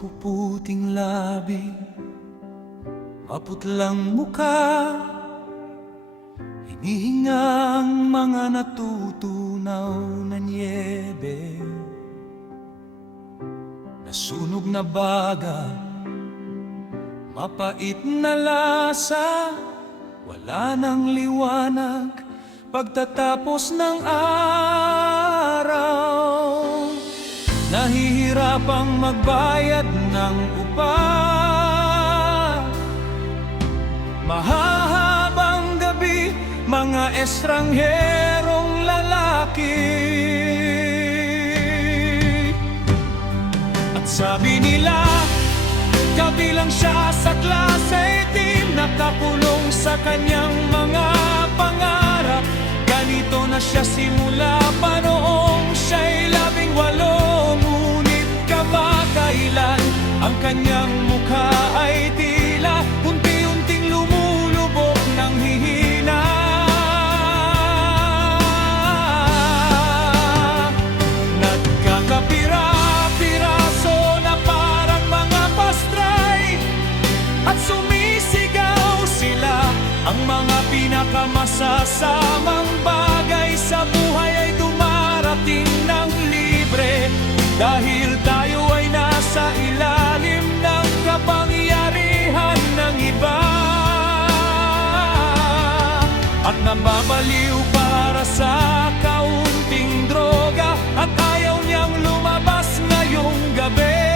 Mapuputing labi, maputlang muka, hinihingang mga natutunaw na niyebe. Nasunog na baga, mapait na lasa, wala nang liwanag pagtatapos ng araw. Nahihirapang magbayad ng upa, mahahabang gabi, mga estrangherong lalaki. At sabi nila, kabilang siya sa klase itim, nakakulong sa kanyang mga pangarap. Ganito na siya simula pa noong siya'y 18. Ngunit kamakailan, ang kanyang mukha ay tila unti-unting lumulubog ng hihina. Nagkakapira-piraso na parang mga pastray, at sumisigaw sila. Ang mga pinakamasasamang bagay sa buhay ay dumarating ng libre, dahil tayo ay nasa ilalim ng kapangyarihan ng iba. At nababaliw para sa kaunting droga, at ayaw niyang lumabas ngayong gabi.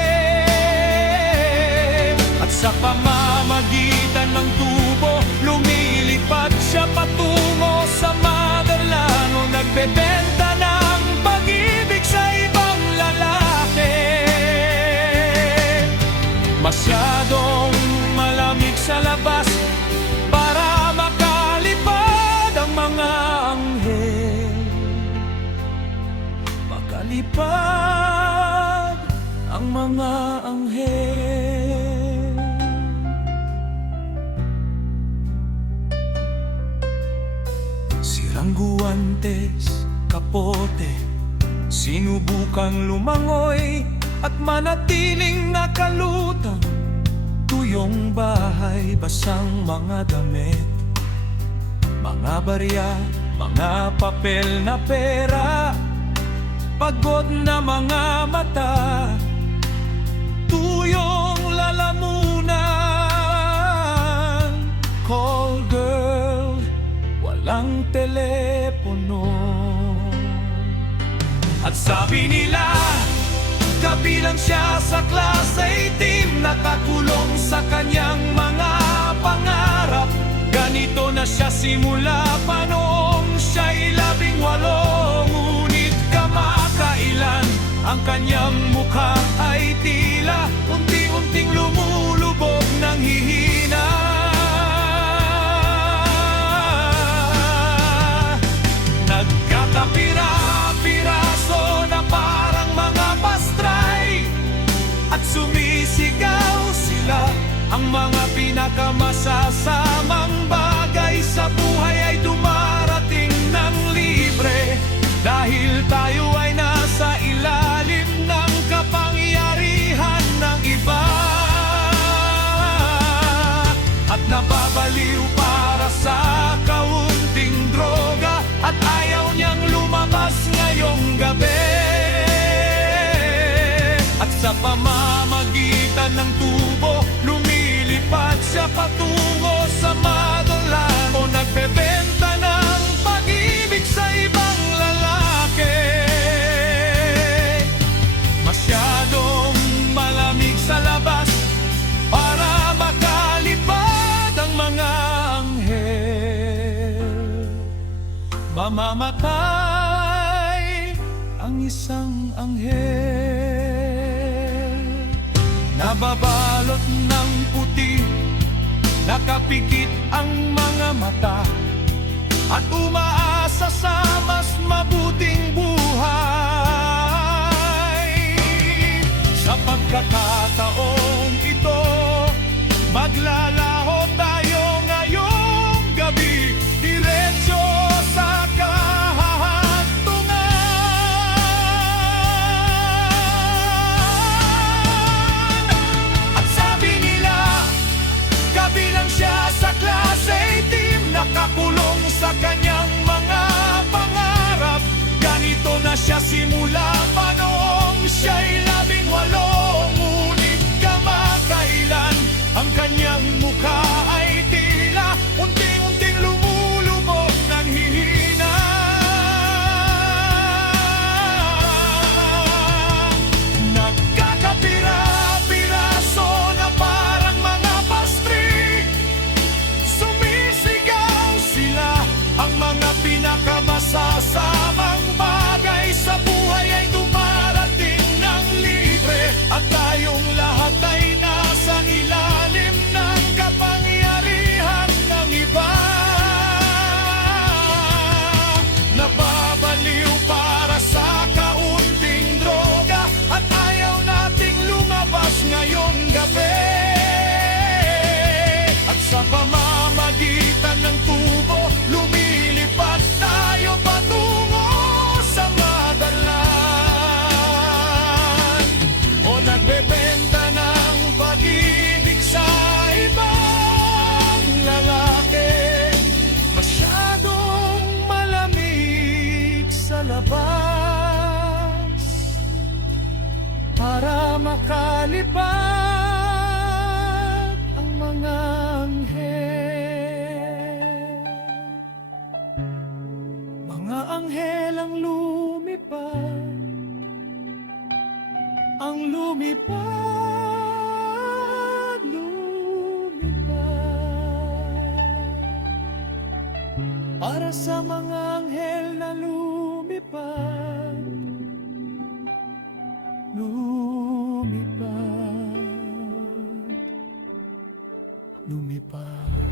At sa pamamagitan ng tubo, lumilipad siya patungo sa motherland, o nagbebenta ng pag-ibig sa ibang lalaki. Masyadong malamig sa labas para makalipad ang mga anghel. Makalipad ang mga anghel. Sirang guwantes, kapote, sinubukang lumangoy at manatiling nakalutang. Tuyong bahay, basang mga damit, mga barya, mga papel na pera, pagod na mga mata, tuyong lalamunan. Call girl, walang telepono. At sabi nila, kabilang siya sa klase itim, nakakulong sa kanyang mga pangarap. Ganito na siya simula pa noong siya'y 18. Ngunit kamakailan, ang kanyang mukha ay tila unti-unting lumulubog ng hihina. Nagkakapira-piraso na parang mga pastray, at sumisigaw sila. Ang mga pinakamasasamang bagay sa buhay ay dumarating ng libre, dahil tayo ay nasa ilalim ng kapangyarihan ng iba. At nababaliw para sa kaunting droga, at ayaw niyang lumabas ngayong gabi. At sa pamamagitan ng tubo, lumilipad siya patungo sa motherland, o nagbebenta ng pag-ibig sa ibang lalaki. Masyadong malamig sa labas para makalipad ang mga anghel. Mamamatay ang isang anghel, nababalot ng puti, nakapikit ang mga mata, at umaasa sa mas mabuting buhay. Sa pagkakataong ito, maglalaho tayo ngayong gabi, diretso sa kahahantungan. kanyang mga pangarap. Ganito na siya simula pa noong siya'y 18, ngunit kamakailan ang kanyang mukha ay tila unti-unting lumulubog ng hihina. Nagkakapira-piraso na parang mga pastry, sumisigaw sila. Ang mga pinakamasasamang bagay sa buhay ay dumarating ng libre, at tayong lahat ay nasa ilalim ng kapangyarihan ng iba. Nababaliw para sa kaunting droga, at ayaw nating lumabas ngayong gabi. At sa pamamagitan ng tubo, lumilipad tayo patungo sa madalan. O nagbebenta ng pag-ibig sa ibang lalaki, masyadong malamig sa labas para makalipad ang mga anghel. Mga anghel ang lumipad, ang lumipad, lumipad. Para sa mga anghel na lumipad, lumipad, lumipad.